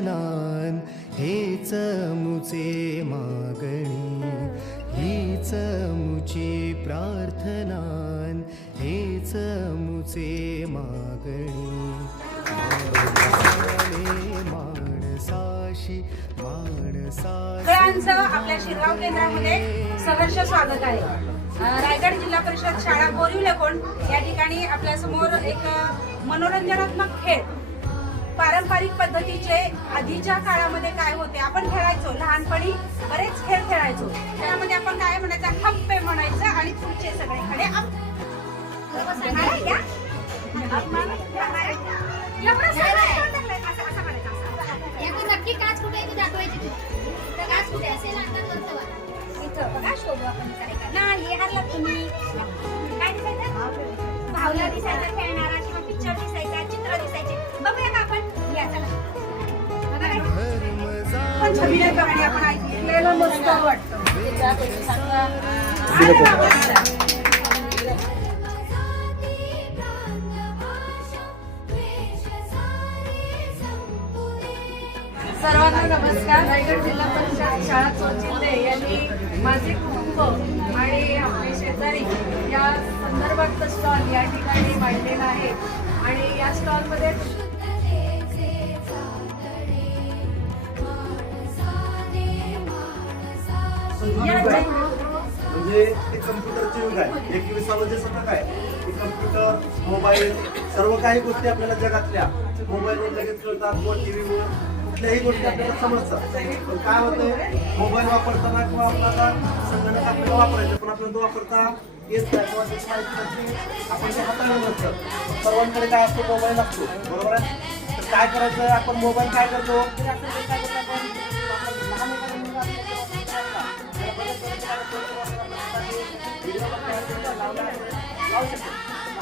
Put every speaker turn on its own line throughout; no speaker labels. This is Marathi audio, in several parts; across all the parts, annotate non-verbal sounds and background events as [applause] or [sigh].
प्रार्थनान हेच मुचे मागणी हीच मुची प्रार्थनान हेच मुचे मागणी. माणसाशी माणसा
आपल्या शिरगाव केंद्रामध्ये सहर्ष स्वागत आहे. रायगड जिल्हा परिषद शाळा बोरिवले कोण? या ठिकाणी आपल्यासमोर एक मनोरंजनात्मक खेळ पारंपरिक पद्धतीचे आधीच्या काळामध्ये काय होते? आपण खेळायचो लहानपणी बरेच खेळ खेळायचो. त्यामध्ये आपण काय म्हणायचं? हप्पे म्हणायचं आणि पुढचे सगळे खडे
नक्की काच कुठे आहे? ती दाखवायची तू. तर काच कुठे असेल आता करतो बा.
इथं बघा शोधू आपण इकडे काय. नाही हरलात तुम्ही. काय दिसायचं? भावला दिसायचं खेळणारा किंवा पिक्चर दिसायचा चित्र दिसायचे. बघूया का आपण. सर्वांना नमस्कार. रायगड जिल्हा परिषद शाळा चोचिंदे यांनी माझे कुटुंब आणि आपले शेजारी या संदर्भात स्टॉल या ठिकाणी मांडलेला आहे. आणि या स्टॉलमध्ये या-
म्हणजे ते कम्प्युटरचे युग आहे. एकविसावं जे शतक आहे ते कम्प्युटर मोबाईल सर्व काही गोष्टी आपल्याला जगातल्या. मोबाईलवर लगेच कळतात किंवा टी व्हीवर कुठल्याही गोष्टी आपल्याला समजतात. पण काय होतंय मोबाईल वापरताना किंवा आपल्याला संगणक आपल्याला वापरायचं. पण आपल्याला तो वापरता येत नाही. किंवा त्याची माहिती आपण ते हाताळलं नसतं. सर्वांकडे काय असतो? मोबाईल असतो. बरोबर आहे? तर काय करायचं? आपण मोबाईल काय करतो? लावू शकतो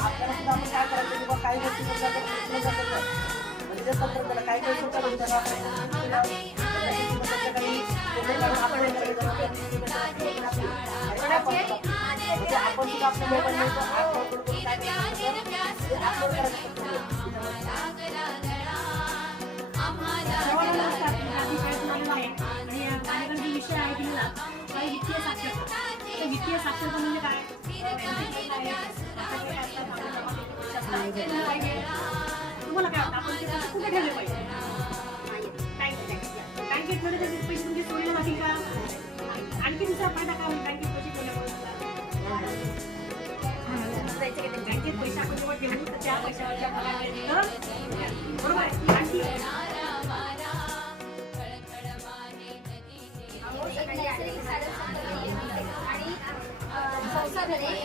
आपल्याला सुद्धा आपण काय करायचं किंवा काही गोष्टी म्हणजे जे तंत्रज्ञान काही काही आपण आणि सुद्धा- आपल्या मोबाईल
आणि विषय आहे वित्तीय साक्षरता. वित्तीय साक्षरता म्हणजे काय? तुम्हाला काय वाटतं? आपण ते पैसे कुठे ठेवले पाहिजे? पैसे तुमचे सोडले जातील का? आणखी दुसरा फायदा काय होईल? बँकेत पैसे ठेवल्यामुळे बँकेत पैसे आपण जेव्हा ठेवू तर त्या पैशावरच्या बरोबर आहे? आणखी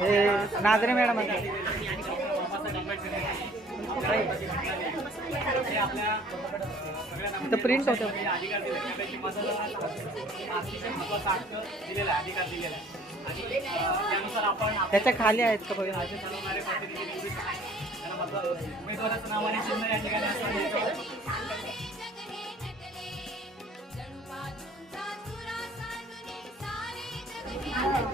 आहे
मॅडम
अं, त्यानुसार प्रिंट आपल्या
त्याच्याखाली आहेत का बघा.
उमेदवाराचं नाव आणि चिन्ह या ठिकाणी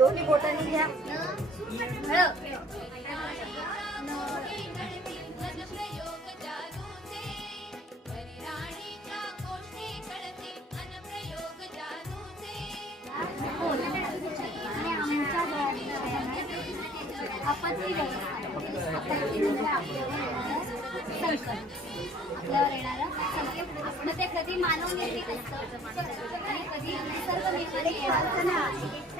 दोन्ही बोटांनी घ्या.
आपल्यावर येणारं ते कधी मानव निर्मित असतं कधी निसर्ग निर्मित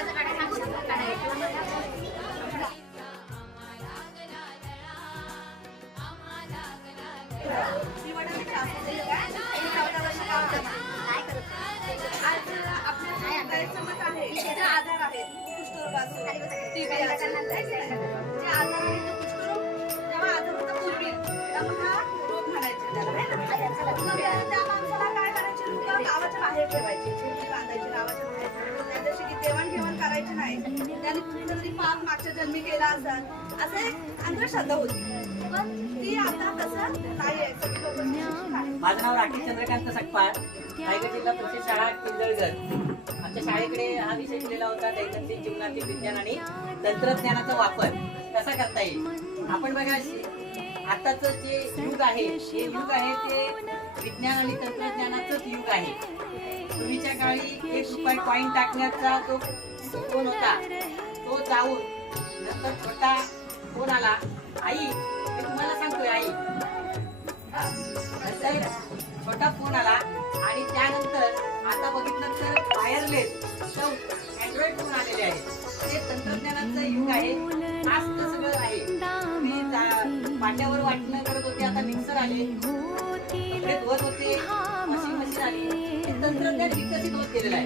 गावाच्या बाहेर ठेवायची बांधायची गावाच्या बाहेर त्याच्याशी की देवाणघेवाण करायची नाही त्याने कुठेतरी पाप मागच्या जन्मी केला असेल असं एक अंधश्रद्धा होती पण ती आता तसं नाही आहे सगळी
माझं नाव राकेश चंद्रकांत सकपाळ रायगड जिल्हा परिषद शाळा किंजळगड आमच्या शाळेकडे हा विषय दिलेला होता दैनंदिन जीवनातील विज्ञान आणि तंत्रज्ञानाचा वापर. कसा करता येईल? आपण बघा आताच जे युग आहे हे युग आहे ते विज्ञान आणि तंत्रज्ञानाचंच युग आहे. पूर्वीच्या काळी एक रुपये कॉईन टाकण्याचा जो फोन होता तो जाऊन नंतर छोटा फोन आला? आई. मी तुम्हाला सांगतोय आई. छोटा फोन आले कपडे धुवत होते. वॉशिंग मशीन आली हे तंत्रज्ञान विकसित होत गेलेलं आहे.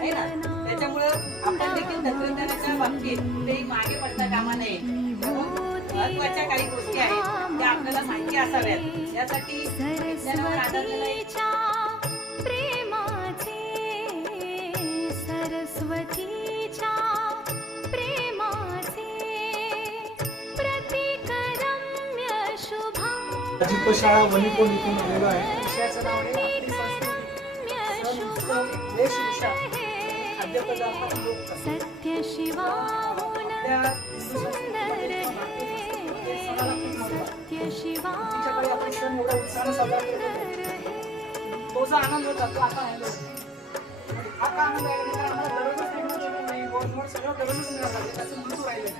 है ना? त्याच्यामुळं आपण देखील तंत्रज्ञानाच्या बाबतीत कुठेही मागे पडता कामा नये. महत्त्वाच्या काही गोष्टी आहेत त्या आपल्याला माहिती असाव्यात. यासाठी विज्ञानावर आधारलेला एक
शुभम
जिथं शाळा वनिकोण इथून आलेलो आहे.
विषयाचं नाव आहे आपली संस्कृती. सण उत्सव वेशभूषा खाद्यपदार्थ आणि लोककला.
सत्य
हे आहे.
सत्य शिवा
तुमच्याकडे आपण सण एवढ्या उत्साहाने साजरा करतो तो जो आनंद होता तो आता आनंद आहे? आम्हाला नाही सगळं मिळालं त्याचं राहिलं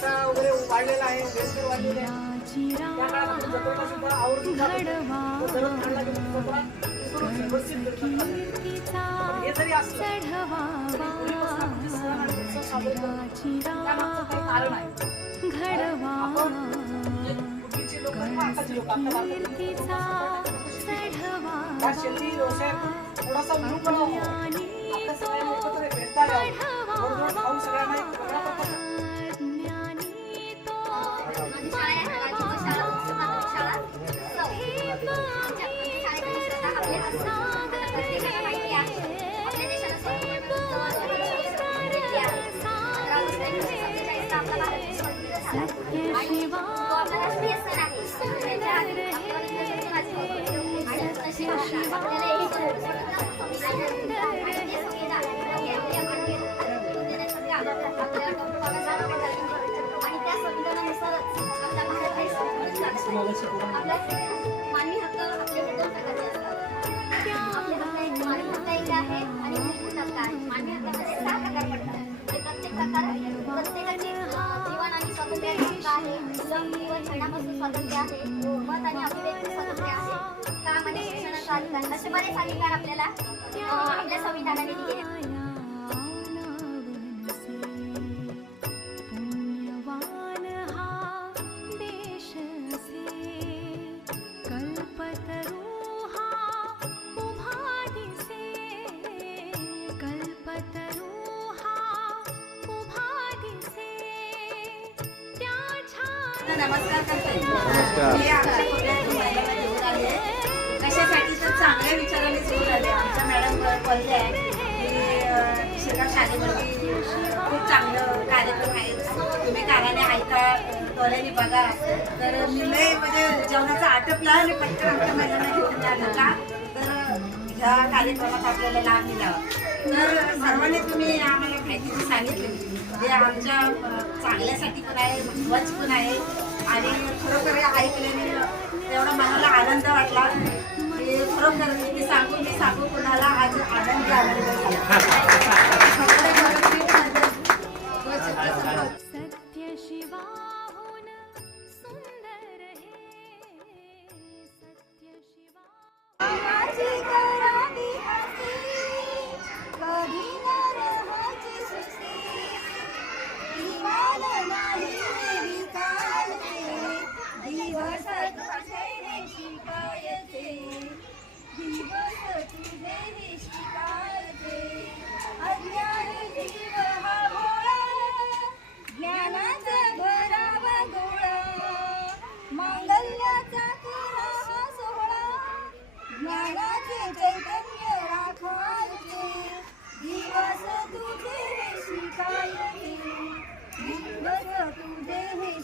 पैसा वगैरे वाढलेला आहे वेळेवर वाढलेले आहे. त्या काळात आपण जत्रेला सुद्धा आवर्जून जात होतो. तो दररोज खाल्ला की जत्रा सुरूच आहे, व्यवस्थित करतात. पण हे जरी असलं तरी पूर्वीपासून आपण जे सण आणि उत्सव साजरे करतो त्यामागचं काही कारण आहे आपण म्हणजे पूर्वीचे लोक किंवा आताचे लोक आपल्या भारतातील लोक या शेती व्यवसायात थोडासा विरूपणा हो आपल्या सगळ्यांना एकत्र भेटता यावं गोड गोड खाऊन सगळ्यांना
छळण्यापासून म्हणजे स्वातंत्र्य आहे. मत आणि अभिव्यक्ती स्वातंत्र्य आहे. काम आणि शिक्षणाचा अधिकार. असे बरेच अधिकार आपल्याला आपल्या संविधानाने दिले
नमस्कार करते. मी आमच्या खोऱ्यातून महिलांना घेऊन आले कशासाठी तर चांगल्या विचाराने घेऊन आले आमच्या मॅडम बोलले आहे की शाळेमध्ये खूप चांगलं कार्यक्रम आहे. तुम्ही कानाने ऐका डोळ्याने बघा. तर निलय म्हणजे जेवणाचा आटपला आणि पटकन आमच्या महिलांना घेऊन आलं का ह्या कार्यक्रमात आपल्याला लाभ मिळावा
तर सर्वांनी तुम्ही आम्हाला माहिती जी सांगितली. ते आमच्या चांगल्यासाठी पण आहे महत्वाची पण आहे. आणि खरोखर ऐकल्याने एवढा मनाला आनंद वाटला. की खरोखर किती सांगू मी सांगू कुणाला आज आनंद आनंद झाला.
सत्य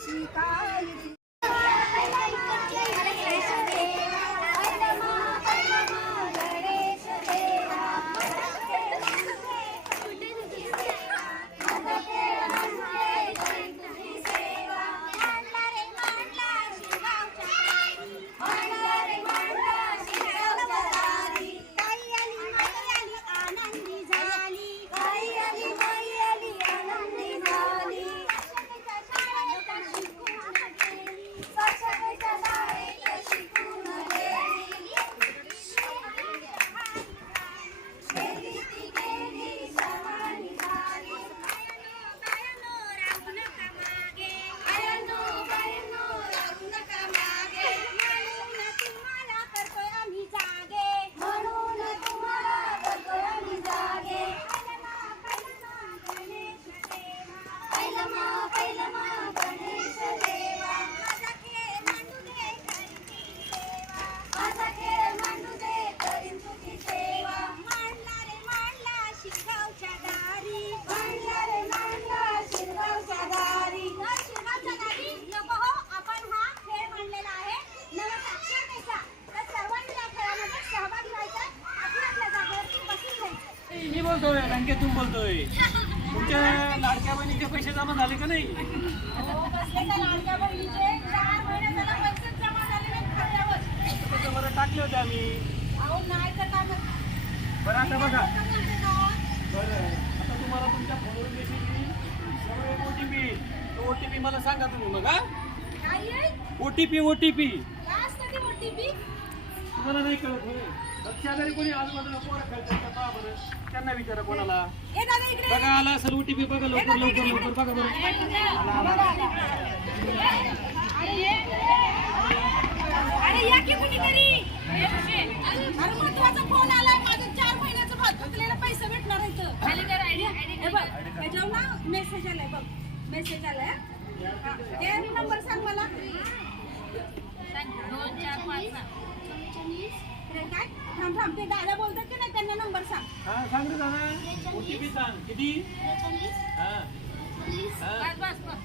तुझे हे
बोलतोय तुमच्या लाडक्या बहिणीचे पैसे जमा झाले का नाही
हो,
बरं टाकले होते आम्ही? बरं आता बघा? बरं आता तुम्हाला तुमच्या फोनवर मेसेज येईल O T P O T P मला सांगा तुम्ही मग हा? O T P O T P
ते?
तुम्हाला नाही कळत होय शेजारी कोणी आजूबाजूला पोरं खेळतात का? पहा बरं. त्यांना विचारा कोणाला.
दादा इकडे.
बघा आला असेल ओ टी पी बघा लवकर लवकर लवकर बघा बरं.
अरे या की कुणीतरी? अरे महत्त्वाचा फोन आलाय माझं. चार महिन्याचं भात थकलेलं पैसे भेटणार आहेत. हे बघ त्याच्यावर ना मेसेज आलाय बघ. मेसेज आलाय हा. ते ते दादा बोलतात की नाही त्यांना नंबर सांग.
हा सांग रे दादा. ओ टी पी सांग. किती? हा. हा.
बस बस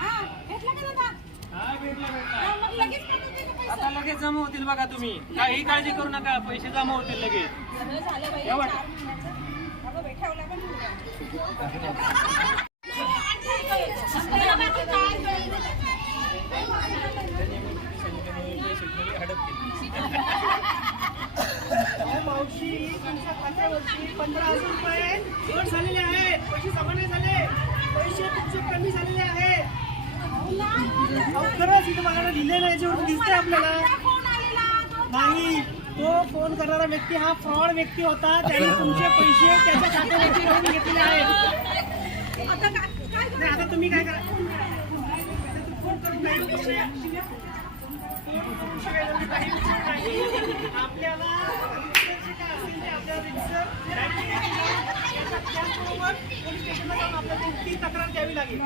हा भेटला का दादा?
हा भेटला भेटला.
हा, मग लगेच पाठवते का पैसे?
आता लगेच जमा होतील बघा तुम्ही. काही काळजी करू नका पैसे जमा होतील लगेच.
सगळं झालं बाई.
एवढं.
चार महिन्याचं. अगं बाई, ठेवला पण. [laughs] आपल्याला बाकी काय
अहो, मावशी तुमच्या खात्यावरती पंधरा हजार रुपये लोट झालेले आहेत पैसे जमा नाही झाले. पैसे तुमचे कमी झालेले आहेत खरंच इथं बघायला लिहिलेलं आहे याच्यावरती दिसतंय आपल्याला. नाही तो फोन करणारा व्यक्ती हा फ्रॉड व्यक्ती होता. त्याने तुमचे पैसे त्याच्या खात्यावरती करून घेतलेले आहेत.
आता
नाही तुम्ही काय करा फोन करून नाही नाही. आपल्याला त्याचबरोबर पोलीस स्टेशनला जाऊन आपल्याला ती तक्रार द्यावी लागेल.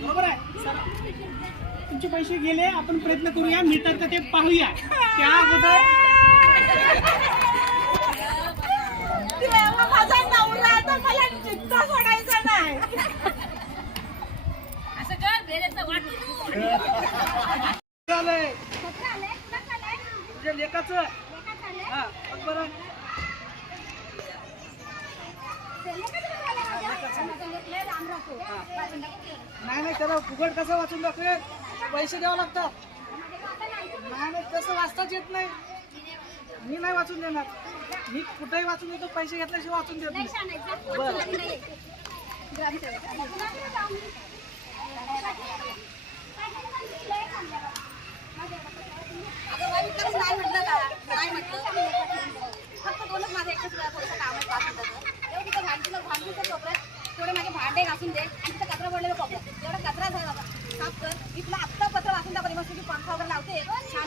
बरोबर आहे? सर तुमचे पैसे गेले आपण प्रयत्न करूया मिळतात तर ते पाहूया. त्या अगोदर
देवा, माझा नवरा आता मला चिंता सोडायचा नाही असं कर बेरेचं वाटून
झालंय
पत्र आलंय कुणाचं आलंय
तुझ्या लेखाचं
लेखाचं आलंय
हा बघ बरं अगं फुकट कसं वाचून दाखवेल पैसे द्यावं लागतात नाही तसं वाचताच येत नाही. मी नाही वाचून देणार. मी कुठेही वाचून देतो पैसे घेतल्याशिवाय वाचून देत
नाही.
बरं.
वाचून नाही यायचं. ग्रामसेवक.
अगं बाई, खरंच नाही म्हटलं का नाही म्हटलं फक्त दोनच माझं एकच थोडंसं काम आहे पाच मिनिटाचं एवढं तिथं भांडीला भांडीचं कोपऱ्यात तेवढे माझे भांडे घासून दे आणि तिथं कचरा पडलेलं कोपऱ्यात एवढा कचरा झाला बाबा साफ कर इथलं आत्ता पत्र वाचून दाखवली मस्त की पंखा वगैरे लावते छान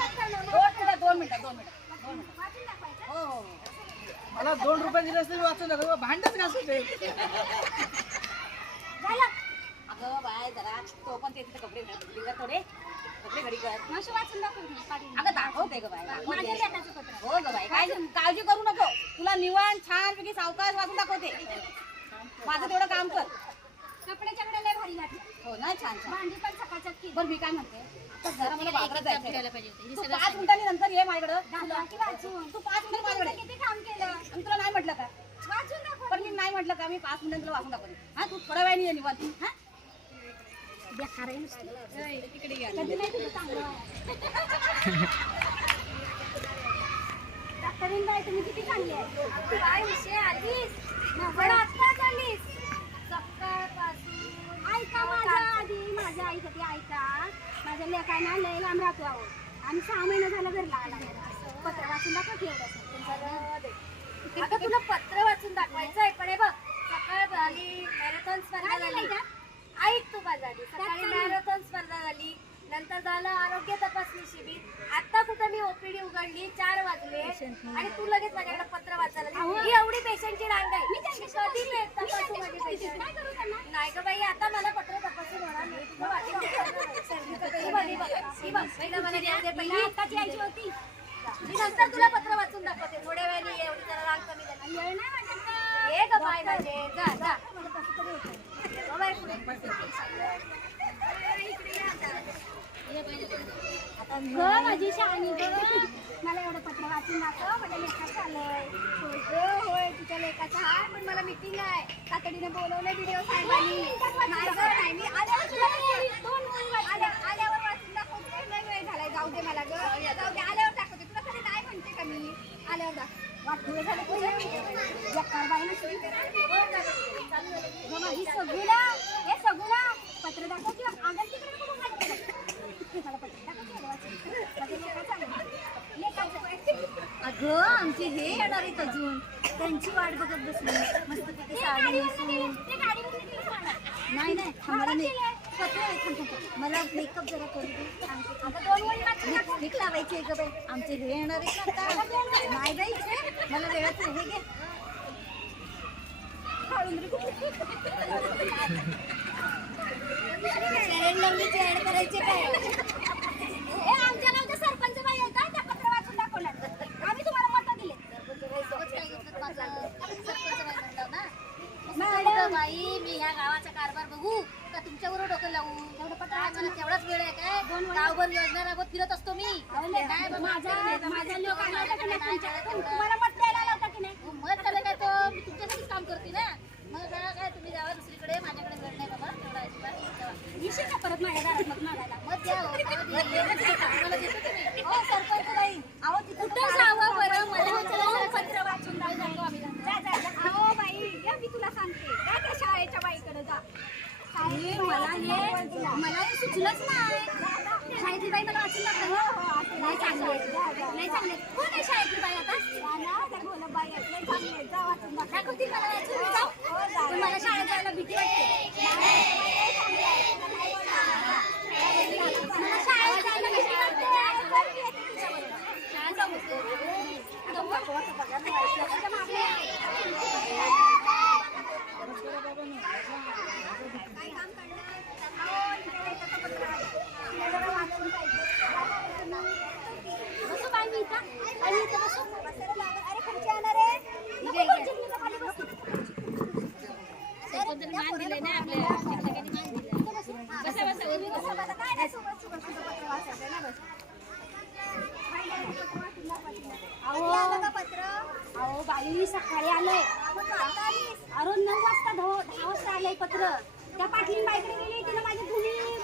दोन मिनिटं दोन मिनिटं दोन मिनिटं हो हो हो
मला दोन रुपये भांडच दे
अगं बाय जरा तो पण ते तिथे कपडे थोडे. कपडे घडी कर.
मावशी वाचून दाखव ना, पाटील.
अगं दाखवते ग बाय
पत्र.
हो ग बाई काय काळजी करू नको. तुला निवांत छान पैकी सावकाश वाचून दाखवते. माझं तेवढं काम कर.
लय भारी
हो ना छान छान.
भांडी पण सकाळच्याच केली
बरं मी काय म्हणते? आता जरा मला बाजारात जायचं
पाहिजे होते?
तू पाच मिनिटांनी नंतर ये माझ्याकडं.
झालं. की वाचून.
तू पाच मिनिट माझ्याकडे.
किती काम केलं?
आणि तुला नाही म्हटलं का
वाचून दाखव
पण मी नाही म्हटलं का मी पाच मिनिटांनी तुला वाचून दाखवते. हा तू थोड्या वेळाने ये निवांत. हा?
नाही तुम्ही किती चांगली आहे? काय विषय आलीस चाललीस सकाळपासून ऐका माझ्या आधी माझ्या आईसाठी ऐका? माझ्या लय लांब राहतो आहो आणि सहा महिने झालं घरला आला पत्र वाचून दाखव आता तुला पत्र वाचून दाखवायचं आहे पण हे बघ सकाळ झाली मॅरेथॉन स्पर्धा झाली ऐक तू माझा. सकाळी मॅरेथॉन स्पर्धा झाली नंतर झालं आरोग्य तपासणी शिबिर. आता कुठं मी ओपीडी उघडली चार वाजले आणि तू लगेच माझ्याकडे पत्र वाचायला. ही एवढी पेशंटची रांग आहे. कधी तपासू माझे patient? नाही ग बाई आता मला पत्र तपासून होणार नाही. तुझं. पहिलं आत्ताची यायची होती. मी नंतर तुला पत्र वाचून दाखवते. थोड्या वेळाने एवढी जरा रांग कमी झाली. ये ग बाय माझे जा जा. हो बाई, पुढे. ग माझी शहाणी ग. मला एवढं पत्र वाचून दाखव म्हणजे माझ्या लेखाचं आलंय होय ग होय तुझ्या लेखाचं हाय पण मला मीटिंग आहे. तातडीने बोलवलं व्हिडिओ साहेबांनी. नाही ग नाही मी आल्यावर तुला आल्या आल्यावर वाचून दाखवते. लय वेळ झालाय. जाऊ दे मला ग. जाऊ दे आल्यावर दाखवते. तुला कधी नाही म्हणते का मी? आल्यावर दाखव वाटलं झालं तुझं पत्र दाखव किंवा तिकडे नको बघ माझ्याकडे. मला पत्र दाखव की एवढं वाचून. माझ्या लेकाचं आहे. लेकाचं. अगं आमचे हे येणार आहेत अजून. त्यांची वाट बघत बसली. मस्त पैकी साडी नेसून. नाही नाही आम्हाला नाही पत्र आहे, थांब, थांब, थांब. मला मेकअप जरा करू दे. मुली लिपस्टिक लावायची आहे ग बाई. आमचे हे येणार आहेत ना आता नाही जायचे मला आहे. हे घे. [laughs] करायची काय हे आमच्या गावचे सरपंच बाई आहेत हा, त्या पत्र वाचून दाखवणार आम्ही तुम्हाला मत दिले बाई मी ह्या गावाचा कारभार बघू का तुमच्याबरोबर डोकं लावू? वाचायला तेवढाच वेळ आहे काय? गावभर योजना राबवत फिरत असतो मी. काय बाबा, माझ्या माझ्या लोकांना तुम्हाला मत द्यायला लावता की नाही? मत त्याला काय तो? मी तुमच्यासाठीच काम करते ना मग जरा काय तुम्ही जावा दुसरीकडे माझ्याकडे वेळ नाही बाबा तेवढा अजिबात विषय का परत माझ्या दारात मत मागायला मत द्या हो, तेव्हा देईल. तुम्हाला देतो तुम्ही. हो सरपंच बाई अहो तिथं कुठं जावं बरं मला पत्र वाचून दाखवा आम्ही जा, जा, जा. अहो बाई या मी तुला सांगते काय त्या शाळेच्या बाईकडे जा हे मला हे मला हे सुचलंच नाही शाळेतली बाई मला वाचून दाखवा नाही चांगले नाही चांगले कोण आहे शाळेतली बाई आता बाई लय चांगली आहे. जा वाचून दाखव. दाखवतील मला वाचून मी जाऊ? पण मला शाळेत जायला भीती वाटते मला शाळेत जायला भीती वाटते. शाळेत जाऊ. आता मागे. काय काम करणार? अहो, इकडे त्याचं पत्र आहे. तिला जरा वाचून पाहिजे. बसू बाई मी इथं? बाई मी इथं बसू? अरे खुर्ची आणा रे. नको खुर्ची, मी इथं खाली बसू. मान दिले ना आपल्याला बसा बसा उभी बसा बसा काय नाही सुबह सुबह सुबह पत्र वाचायचं ना बस अहो पत्र अहो सकाळी आलोय. अरे नऊ वाजता दहा दहा वाजता आलंय पत्र. त्या पाटलीन बाईकडे गेली तिला माझी धुणी